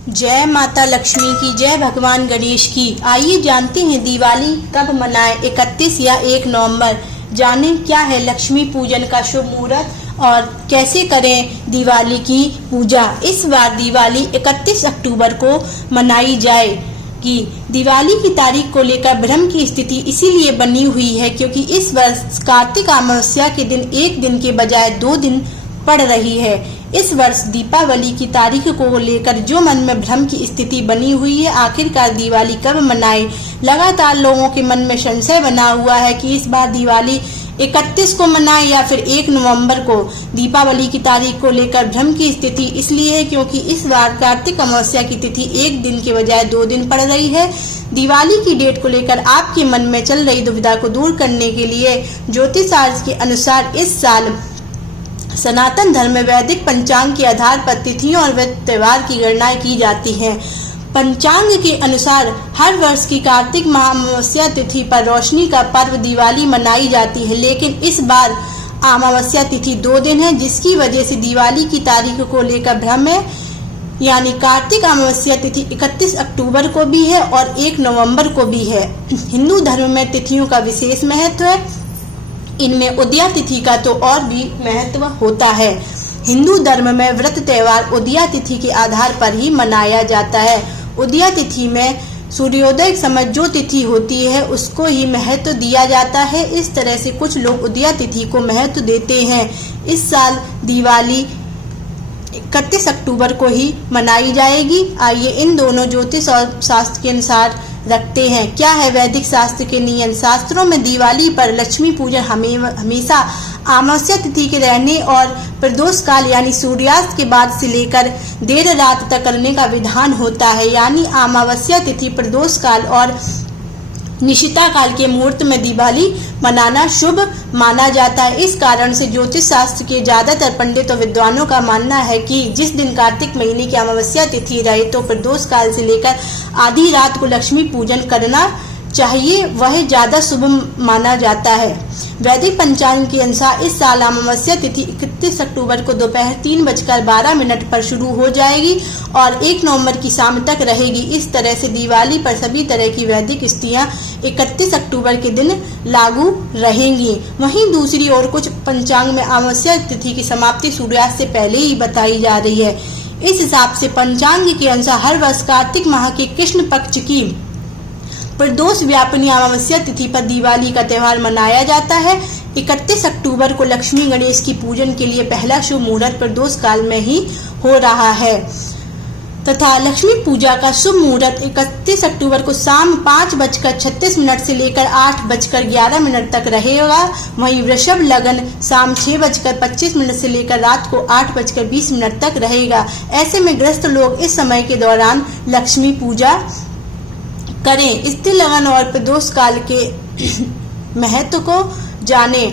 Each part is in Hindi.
जय माता लक्ष्मी की, जय भगवान गणेश की। आइए जानते हैं दिवाली कब मनाएं, 31 या 1 नवंबर। जानें क्या है लक्ष्मी पूजन का शुभ मुहूर्त और कैसे करें दिवाली की पूजा। इस बार दिवाली 31 अक्टूबर को मनाई जाएगी। दिवाली की तारीख को लेकर भ्रम की स्थिति इसीलिए बनी हुई है क्योंकि इस वर्ष कार्तिक अमावस्या के दिन 1 दिन के बजाय 2 दिन पड़ रही है। इस वर्ष दीपावली की तारीख को लेकर जो मन में भ्रम की स्थिति बनी हुई है, आखिरकार दिवाली कब मनाएं। लगातार लोगों के मन में संशय बना हुआ है कि इस बार दिवाली 31 को मनाएं या फिर 1 नवंबर को। दीपावली की तारीख को लेकर भ्रम की स्थिति इसलिए है क्योंकि इस बार कार्तिक अमावस्या की तिथि 1 दिन के बजाय 2 दिन पड़ रही है। दिवाली की डेट को लेकर आपके मन में चल रही दुविधा को दूर करने के लिए ज्योतिष शास्त्र के अनुसार इस साल सनातन धर्म में वैदिक पंचांग के आधार पर तिथियों और त्योहार की गणना की जाती है। पंचांग के अनुसार हर वर्ष की कार्तिक अमावस्या तिथि पर रोशनी का पर्व दिवाली मनाई जाती है, लेकिन इस बार अमावस्या तिथि 2 दिन है, जिसकी वजह से दिवाली की तारीख को लेकर भ्रम है। यानी कार्तिक अमावस्या तिथि 31 अक्टूबर को भी है और 1 नवंबर को भी है। हिंदू धर्म में तिथियों का विशेष महत्व है। इनमें उदया तिथि का तो और भी महत्व होता है। हिंदू धर्म में व्रत त्योहार उदया तिथि के आधार पर ही मनाया जाता है। उदया तिथि में सूर्योदय समय जो तिथि होती है उसको ही महत्व दिया जाता है। इस तरह से कुछ लोग उदया तिथि को महत्व देते हैं। इस साल दिवाली 31 अक्टूबर को ही मनाई जाएगी। आइए इन दोनों ज्योतिष और शास्त्र के अनुसार रखते हैं। क्या है वैदिक शास्त्र के नियम। शास्त्रों में दिवाली पर लक्ष्मी पूजन हमेशा अमावस्या तिथि के रहने और प्रदोष काल यानी सूर्यास्त के बाद से लेकर देर रात तक करने का विधान होता है। यानी अमावस्या तिथि, प्रदोष काल और निशिता काल के मुहूर्त में दिवाली मनाना शुभ माना जाता है। इस कारण से ज्योतिष शास्त्र के ज्यादातर पंडित और विद्वानों का मानना है कि जिस दिन कार्तिक महीने की अमावस्या तिथि रहे तो प्रदोष काल से लेकर आधी रात को लक्ष्मी पूजन करना चाहिए, वह ज्यादा शुभ माना जाता है। वैदिक पंचांग के अनुसार इस साल अमावस्या तिथि 31 अक्टूबर को दोपहर 3:12 पर शुरू हो जाएगी और 1 नवंबर की शाम तक रहेगी। इस तरह से दिवाली पर सभी तरह की वैदिक स्थितियां 31 अक्टूबर के दिन लागू रहेंगी। वहीं दूसरी ओर कुछ पंचांग में अमावस्या तिथि की समाप्ति सूर्यास्त से पहले ही बताई जा रही है। इस हिसाब से पंचांग के अनुसार हर वर्ष कार्तिक माह के कृष्ण पक्ष की प्रदोष व्यापिनी अमावस्या तिथि पर दिवाली का त्यौहार मनाया जाता है। 31 अक्टूबर को लक्ष्मी गणेश की पूजन के लिए पहला शुभ मुहूर्त प्रदोष काल में ही हो रहा है तथा लक्ष्मी पूजा का शुभ मुहूर्त 31 अक्टूबर को शाम 5:36 से लेकर 8:11 तक रहेगा। वहीं वृषभ लगन शाम 6:25 से लेकर रात को 8:20 तक रहेगा। ऐसे में गृहस्थ लोग इस समय के दौरान लक्ष्मी पूजा करें। स्थिर लगन और प्रदोष काल के महत्व को जाने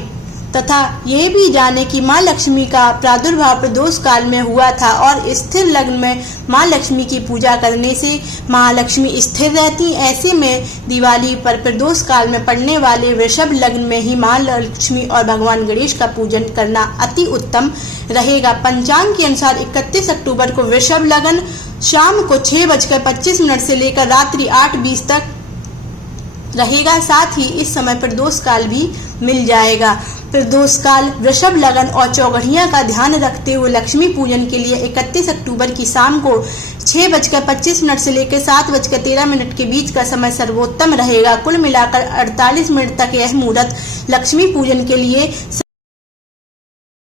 तथा यह भी जाने कि माँ लक्ष्मी का प्रादुर्भाव प्रदोष काल में हुआ था और स्थिर लग्न में माँ लक्ष्मी की पूजा करने से माँ लक्ष्मी स्थिर रहती। ऐसे में दिवाली पर प्रदोष काल में पड़ने वाले वृषभ लग्न में ही माँ लक्ष्मी और भगवान गणेश का पूजन करना अति उत्तम रहेगा। पंचांग के अनुसार 31 अक्टूबर को वृषभ लगन शाम को 6:25 से लेकर रात्रि 8:20 तक रहेगा। साथ ही इस समय प्रदोष काल भी मिल जाएगा। प्रदोष काल, वृषभ लगन और चौघड़ियां का ध्यान रखते हुए लक्ष्मी पूजन के लिए 31 अक्टूबर की शाम को 6:25 से लेकर 7:13 के बीच का समय सर्वोत्तम रहेगा। कुल मिलाकर 48 मिनट तक यह मुहूर्त लक्ष्मी पूजन के लिए